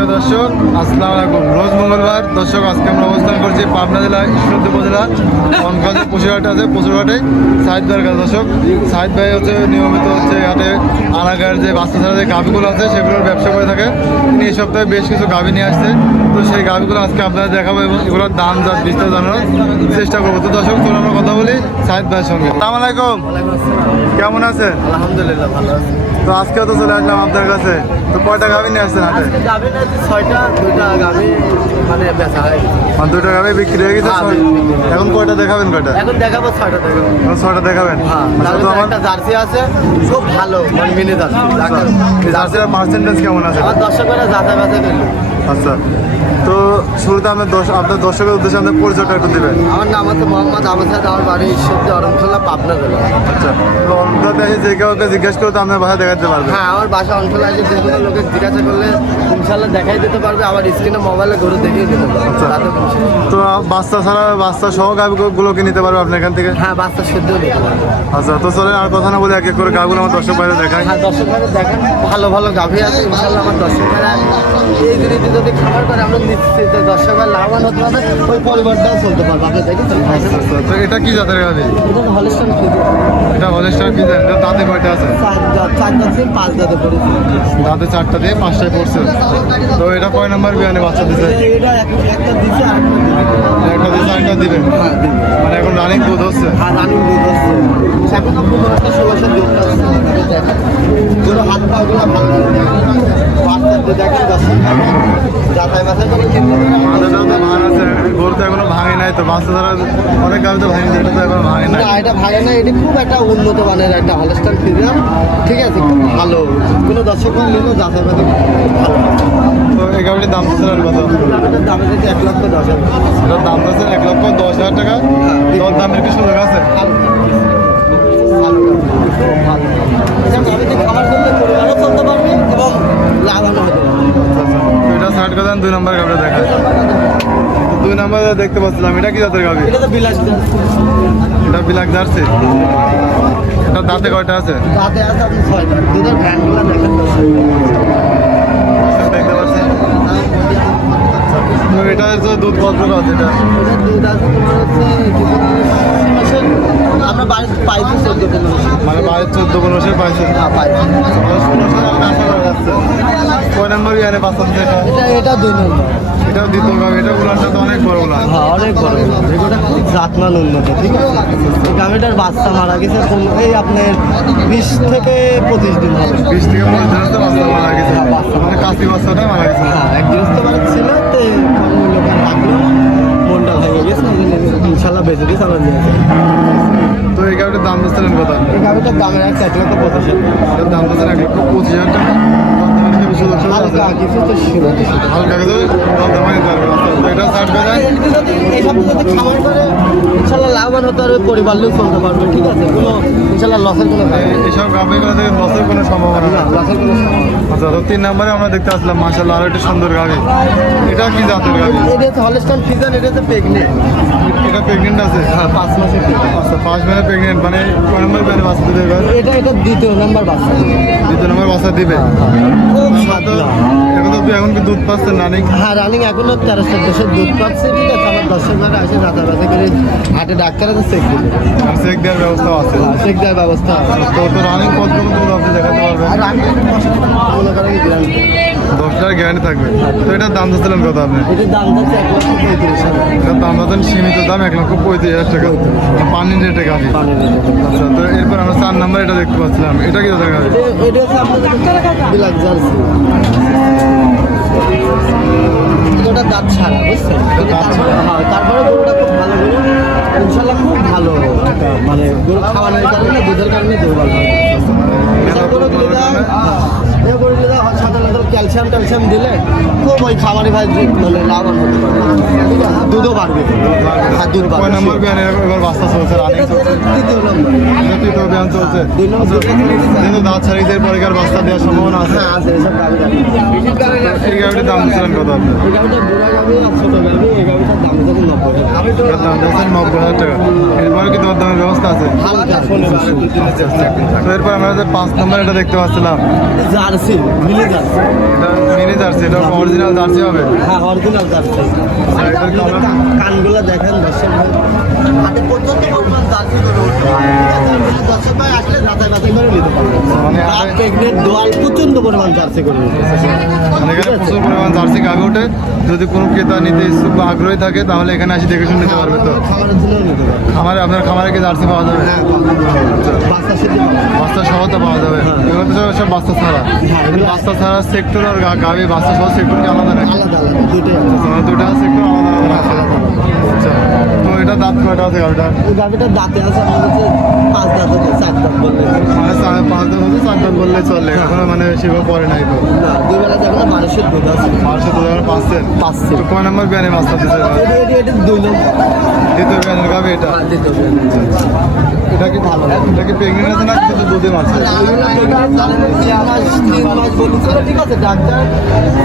সুপ্রিয় দর্শক আসসালামু আলাইকুম। রোজ মঙ্গলবার দর্শক আজকে আমরা অবস্থান করছি পাবনা জেলা ঈশ্বরদী উপজেলা। বনগাছি পশুরহাট আছে পশুরহাটে সাহিদ ভাইয়ের কাছে দর্শক সাহিদ ভাই হচ্ছে নিয়মিত হচ্ছে হাটে আনাগার যে বাচ্চা ছাড়া যে গাভিগুলো আছে সেগুলোর ব্যবসা করে থাকে। তিনি এই সপ্তাহে বেশ কিছু গাভি নিয়ে আসছে। তো সেই গাভিগুলো আজকে আপনাদের দেখাবো এবং এগুলোর দাম যা বিস্তারিত জানানোর চেষ্টা করব। তো দর্শক চলুন আমরা কথা বলি সাহিদ ভাইয়ের সঙ্গে। সালাম আলাইকুম। কেমন আছেন? আলহামদুলিল্লাহ ভালো আছে। তো আজকেও তো চলে আসলাম আপনার কাছে। তো কয়টা গাভি নিয়ে আসছেন হাতে? দুইটা গাভি মানে বেচা হয় দুটো গাভি বিক্রি হয়ে গেছে। এখন কয়টা দেখাবেন কয়টা? এখন দেখাবো ছয়টা দেখাবো। ছয়টা দেখাবেন। হ্যাঁ আচ্ছা, তো আমার একটা জার্সি আছে খুব ভালো মানে মিনি জার্সি। জার্সির পার্সেন্টেজ কেমন আছে? দর্শকেরা বাছাই করল আচ্ছা। তো শুরুতে আপনার আপনার দর্শকের উদ্দেশ্যে আপনার পরিচয়টা একটু দেবেন? আমার নাম আছে মোহাম্মদ আমাসাদ আমার বাড়ি ঈশ্বরদী অরণখোলা পাবনা জেলা। আচ্ছা। তো অন্যতে এসে যে কাউকে জিজ্ঞেস করতে আপনার ভাষা দেখাতে পারবেন হ্যাঁ আমার বাসা অঞ্চলে আছে যে কোনো লোকে জিজ্ঞাসা করলে ইনশাল্লাহ দেখাই দিতে পারবে আমার স্ক্রিনে মোবাইলে ঘুরে দেখিয়ে দিতে পারবে। আচ্ছা। তো বাচ্চা ছাড়া বাচ্চা সহ গাভিগুলো কি নিতে পারবে আপনার এখান থেকে? হ্যাঁ বাচ্চা সেদ্ধ আচ্ছা তো চলেন আর কথা না বলে এক এক করে গাভিগুলো আমার দর্শক বাইরে দেখায়। হ্যাঁ দর্শকরা দেখেন ভালো ভালো গাভী আছে ইনশাল্লাহ আমার দর্শকরা এই জিনিস যদি খাবার করে আমরা নিশ্চিত দর্শকের লাভবান হতে পারবে ওই পরিবারটাও চলতে পারবে। আপনি দেখেছেন? তো এটা কি জাতের গাড়ি? এটা তো হলিস্টন এটা হলেস্টার কি জানেন দাঁতে কয়টা আছে? চার দাঁত পাঁচ দাঁতে পড়েছে। দাঁতে চারটা দিয়ে পাঁচটায় পড়ছে। তো এটা কয় নাম্বার বিয়ানে বাচ্চা দিছে? এটা একটা দিচ্ছে একটা দিছে আরেকটা দিবে হ্যাঁ মানে এখন রানিং দুধ হচ্ছে। আর রানিং দুধ হচ্ছে। এখন দুধ হচ্ছে যেগুলো হাত পাগুলো ভালো বাচ্চাদের দেখেন দর্শক যাতায়াত বাতায় করে কিনতে পারে মাথাটাও তো ভাঙ আছে। গরু তো এখনও ভাঙে নাই তো। বাচ্চা ছাড়া অনেক গাড়ি তো ভাঙে এটা তো এখনও ভাঙে নাই। এটা ভালো না এটা খুব একটা উন্নত মানের একটা হলস্টার ফিজিয়াম ঠিক আছে খুব ভালো। কোনো দর্শক নিলেও যাচাই বাছাই তো এই গাড়িটির দাম কত? দাম এক লক্ষ দশ হাজার। দাম দিচ্ছে এক লক্ষ দশ হাজার টাকা। তোর দামের কি সুযোগ আছে। এটা দুই নম্বর গাড়িটা দেখা। দুই নম্বর দেখতে পাচ্ছিলাম। এটা কি জাতের গাড়ি এটা বিলাক জার্সি। এটা দাঁতে কয়টা আছে? তাতে আছে দুধের দেখতে পাচ্ছেন তো এটা হচ্ছে দুধ কত আছে এটা দুধ আছে তোমার হচ্ছে আমরা পাইছি চোদ্দ পনেরো মানে বাইরে চোদ্দ পনেরোশো পাইছে। হ্যাঁ যাচ্ছে কয় নম্বর এটা? দুই নম্বর। এটাও দ্বিতীয় গাড়ি এটা উলানটা তো অনেক বড় উলান। হ্যাঁ অনেক বড় এগুলো খুব জাতমান উন্নত ঠিক আছে? গামিটার বাচ্চা মারা গেছে এই আপনার বিশ থেকে পঁচিশ দিন হবে। বিশ থেকে পঁচিশ দিন হচ্ছে বাচ্চা মারা গেছে। মানে কাশি বাচ্চাটা মারা গেছে। হ্যাঁ এক ছিল তো মূল্য করে রাখল মনটা ভেঙে গেছে ইনশাল্লাহ বেঁচে দিয়ে দিয়েছে। এই গাড়িটার দাম দিচ্ছিলেন কত? এই গামিটার দামের একটা এক লক্ষ পঁচিশ হাজার। দাম দিচ্ছেন এক লক্ষ পঁচিশ হাজার টাকা? হালকা কিছু তো হালকা দামে এটা ষাট বেজায় এইসব যদি খাবার করে ইনশাল্লাহ লাভবান হতে পারবে পরিবার লোক চলতে পারবে ঠিক আছে? কোনো ইনশাল্লাহ লসের কোনো ব্যাপার নেই। এইসব গাভিগুলো থেকে লসের কোনো সম্ভাবনা না লসের কোনো আচ্ছা তো তিন নম্বরে আমরা দেখতে আসলাম মার্শাল্লাহ আরও একটা সুন্দর গাভি এটা কি জাতের গাভি এটা হচ্ছে হলস্টন ফিজান এটা হচ্ছে এটা প্রেগনেন্ট আছে। হ্যাঁ পাঁচ মাসের। আচ্ছা পাঁচ মানে প্রেগনেন্ট মানে কয় নম্বর বেনে বাচ্চা এবার? এটা এটা দ্বিতীয় নাম্বার বাচ্চা। দ্বিতীয় নম্বর বাচ্চা দিবে? তো সাদা এখন তো এখন কি দুধ পাচ্ছেন না নেই হ্যাঁ রানিং এখনও তেরো চোদ্দশো দুধ পাচ্ছে ঠিক আছে আমার দর্শক ভাইরা আসে রাতা রাতা করে হাটে ডাক্তার আছে চেক দিবে। চেক দেওয়ার ব্যবস্থা আছে। চেক দেওয়ার ব্যবস্থা তো তো রানিং কত কত দুধ আপনি দেখাতে পারবেন? রানিং মনে করেন দশটার গ্যারান্টি থাকবে। তো এটার দাম দিচ্ছিলেন কত আপনি? এটার দাম দিচ্ছেন সীমিত দাম এক লক্ষ পঁয়ত্রিশ হাজার টাকা। পানির রেটে গাভি আচ্ছা তো এরপর আমরা চার নাম্বার এটা দেখতে পাচ্ছিলাম। এটা কি দাদা ওটা দাঁত ছাড়া বুঝছেন? দাঁত ছাড়া। হ্যাঁ তারপরে গরুটা খুব ভালো গরু ইনশাল্লাহ খুব ভালো মানে গরু খাওয়ানোর কারণে দুধের কারণে দুর্বল হয় এসব গরুগুলো যা- এই গরুগুলো যা সাধারণত ক্যালসিয়াম ট্যালসিয়াম দিলে খুব ওই খামারি ভাই মানে লাভবান হতে পারে। ঠিক আছে? দুধও বাড়বে হ্যাঁ দুধ বাড়বে। নম্বর বিয়ানে এবার বাস্তা চলছে রানিং চলছে। তৃতীয় নম্বর। তৃতীয় বিয়ান চলছে। দুই নম্বর কিন্তু দাঁত ছাড়িয়ে পরে কার বাচ্চা দেওয়ার সম্ভাবনা আছে? হ্যাঁ আছে এসব গাড়ি এই গাড়িটির দাম দিচ্ছিলেন কত আপনি? এই গাড়িটা বুড়া গাড়ি আর ছোট গাড়ি এই নব্বই হাজার টাকা এরপরে কি ব্যবস্থা আছে আমরা যে পাঁচ নম্বর এটা দেখতে পাচ্ছিলাম জার্সি মিলি জার্সি মিনি জার্সি এটা অরিজিনাল জার্সি হবে হ্যাঁ অরিজিনাল দেখেন দর্শক পর্যন্ত পরিমাণ জার্সি করে উঠবে। ঠিক দর্শক ভাই আসলে যাচাই বাছাই করে নিতে পারবেন মানে প্রেগনেন্ট দোয়াল প্রচণ্ড পরিমাণ জার্সি করে মানে এখানে প্রচুর পরিমাণ জার্সি গাভি ওঠে। যদি কোনো ক্রেতা নিতে ইচ্ছুক বা আগ্রহী থাকে তাহলে এখানে আসি দেখে শুনে নিতে পারবে তো। জন্য নিতে খামারে আপনার খামারে কি জার্সি পাওয়া যাবে? হ্যাঁ বাচ্চা সহ তো পাওয়া যাবে। সব- সব বাচ্চা ছাড়া। বাচ্চা ছাড়া সেক্টর আর গা- গাভি বাচ্চা সহ সেক্টর আলাদা নাকি? আলাদা আলাদা দুটোই আছে তোমার সেক্টর আলাদা আলাদা। রাখছে আচ্ছা তো এটা দাঁত কয়টা আছে গাভিটা ওই দাঁতে আছে পাঁচ দাঁত আছে চার দাঁত বললে মানে সাড়ে পাঁচ দাঁত হচ্ছে চার দাঁত বললে চলে এখনও মানে সেভাবে পরে নাই তো? না দুই বেলা যাবে মানুষের দুধ আছে। পাঁচশো দু হাজার পাঁচছেন পাঁচশো তো কয় নম্বর বিয়ানে মাছটা দিতে এটি দুই নম্বর। দ্বিতীয় বিয়ানের গাভি এটা? দ্বিতীয় বিয়ানে। এটা কি ভালো এটা কি প্রেগনেন্ট আছে না কিছু দুধে মাছ জানেন, তিন মাস তিন ঠিক আছে ডাক্তার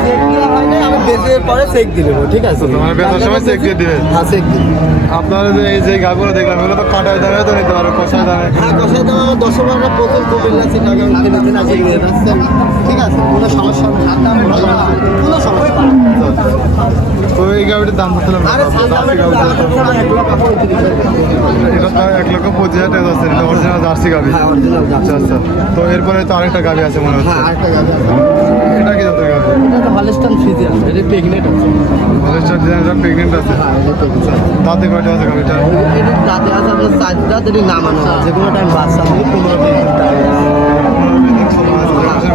চেক হয় নাই আমি বেঁচে পরে চেক দিয়ে দেবো ঠিক আছে? মানে বেচার সময় check দিয়ে দিবে? হ্যাঁ চেক দিয়ে আপনারা যে এই যে গাভিগুলো দেখলাম এগুলো তো কাটায় দামে তো নিতে পারবে কষায় দামে হ্যাঁ দাম আমার দশ বারোটা প্রচুর কুমিল্লা চিটাগাং নিয়ে যাচ্ছে ঠিক আছে? কোনো সমস্যা নেই। কোনো সমস্যা তো এই গাভিটার দাম জার্সি। এটা তো এক লক্ষ পঁচিশ হাজার টাকা এটা অরিজিনাল জার্সি গাভি হ্যাঁ আচ্ছা আচ্ছা। তো এরপরে তো আরেকটা গাভি আছে মনে হচ্ছে। হ্যাঁ আরেকটা গাড়ি আছে এটা কি জাতের গাভি ফ্রিজে আছে এটা প্রেগনেন্ট আছে। হলিস্টার ডিজাইনটা প্রেগনেন্ট আছে হ্যাঁ তাতে কয়টা আছে গাভিটা এটা দাঁতে আছে আপনার চার দাঁত এটি নামানো হয়। যে কোনো টাইম বাচ্চা থেকে পনেরো দিন।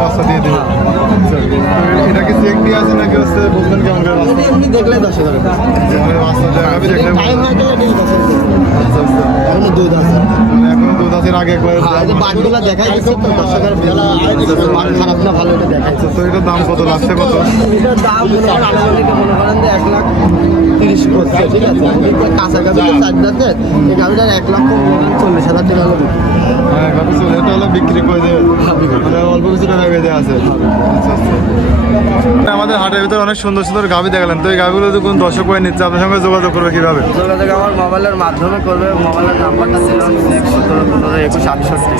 বাচ্চা দিয়ে দেবে। কি চেক দিয়ে আছে নাকি হচ্ছে বুঝবেন কেমন করে বাচ্চা এমনি দেখলে দশ হাজার যেভাবে বাচ্চা দেখলে টাইম হয় তো দশ হাজার। আচ্ছা আচ্ছা। এখনও দুধ আছে। মানে এখনও দুধ আছে আগে একবার আর এই যে বাটগুলো দেখাই দিচ্ছে তো দর্শকের বাট খারাপ না ভালো এটা দেখাইছে তো এটার দাম কত লাগছে কত? এটার দাম মনে করেন আনুমানিক মনে করেন যে এক লাখ তিরিশ করছে ঠিক আছে? কাছাকাছি যে চার দাঁতে এই গাড়িটার এক লক্ষ চল্লিশ হাজার টাকা হলো। হলো বিক্রি করে দেবে। মানে অল্প কিছু টাকা বেঁধে আছে। আচ্ছা আচ্ছা। হাটের ভিতরে অনেক সুন্দর সুন্দর গাভি দেখালেন। তো এই গাভিগুলো যদি কোন দর্শক করে নিচ্ছে, আপনার সঙ্গে যোগাযোগ করবে কীভাবে? যোগাযোগ আমার মোবাইলের মাধ্যমে করবে। মোবাইলের নাম্বারটা ছিল সতেরো পনেরো একুশ, আটষট্টি।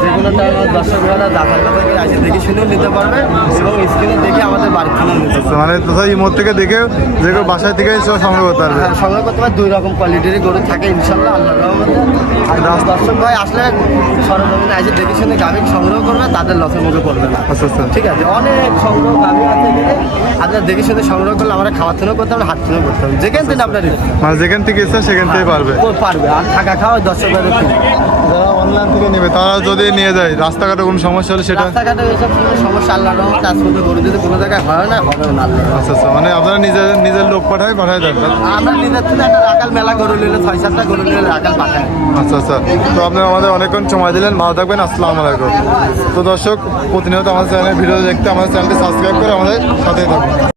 যেগুলো টাইম দর্শকরা যাতায়াত কথা আসে দেখে শুনেও নিতে পারবে এবং স্ক্রিনে দেখে আমাদের এই মানে তোথায় ইমোর থেকে দেখে যে কেউ বাসায় থেকে সব সংগ্রহ করতে পারবে। হ্যাঁ, সংগ্রহ করতে পারে দুই রকম কোয়ালিটির গরু থাকে ইনশাল্লাহ আল্লাহ রহমতে। দর্শক ভাই আসলে সরজমিনে এসে দেখে শুনে গাভী সংগ্রহ করবে তাদের লসের মুখে পড়বে না। আচ্ছা আচ্ছা। ঠিক আছে অনেক সংগ্রহ গাভী আছে আপনার দেখে শুনে সংগ্রহ করলে আমরা খাওয়ার থেকেও করতে হবে হাত থেকেও করতে হবে যেখান থেকে আপনার মানে যেখান থেকে ইচ্ছা সেখান থেকে পারবে। পারবে। আর থাকা খাওয়া ভাইয়ের free। যারা অনলাইন থেকে নেবে তারা যদি নিয়ে যায় রাস্তাঘাটে কোনো সমস্যা হলে সেটা রাস্তাঘাটে এসব সমস্যা আল্লাহ রহমতে গরু যদি কোনো জায়গায় হয় না হবে না আচ্ছা আচ্ছা মানে আপনারা নিজের নিজের লোক পাঠায় পাঠায় দেন। আমরা নিজের থেকে একটা রাকাল মেলা গরু নিলে ছয় সাতটা গরু নিলে রাকাল পাঠায়। আচ্ছা আচ্ছা তো আপনারা আমাদের অনেকক্ষণ সময় দিলেন। ভালো থাকবেন আসসালামু আলাইকুম। তো দর্শক প্রতিনিয়ত আমাদের চ্যানেল ভিডিও দেখতে আমাদের চ্যানেলটি সাবস্ক্রাইব করে আমাদের সাথে থাকুন।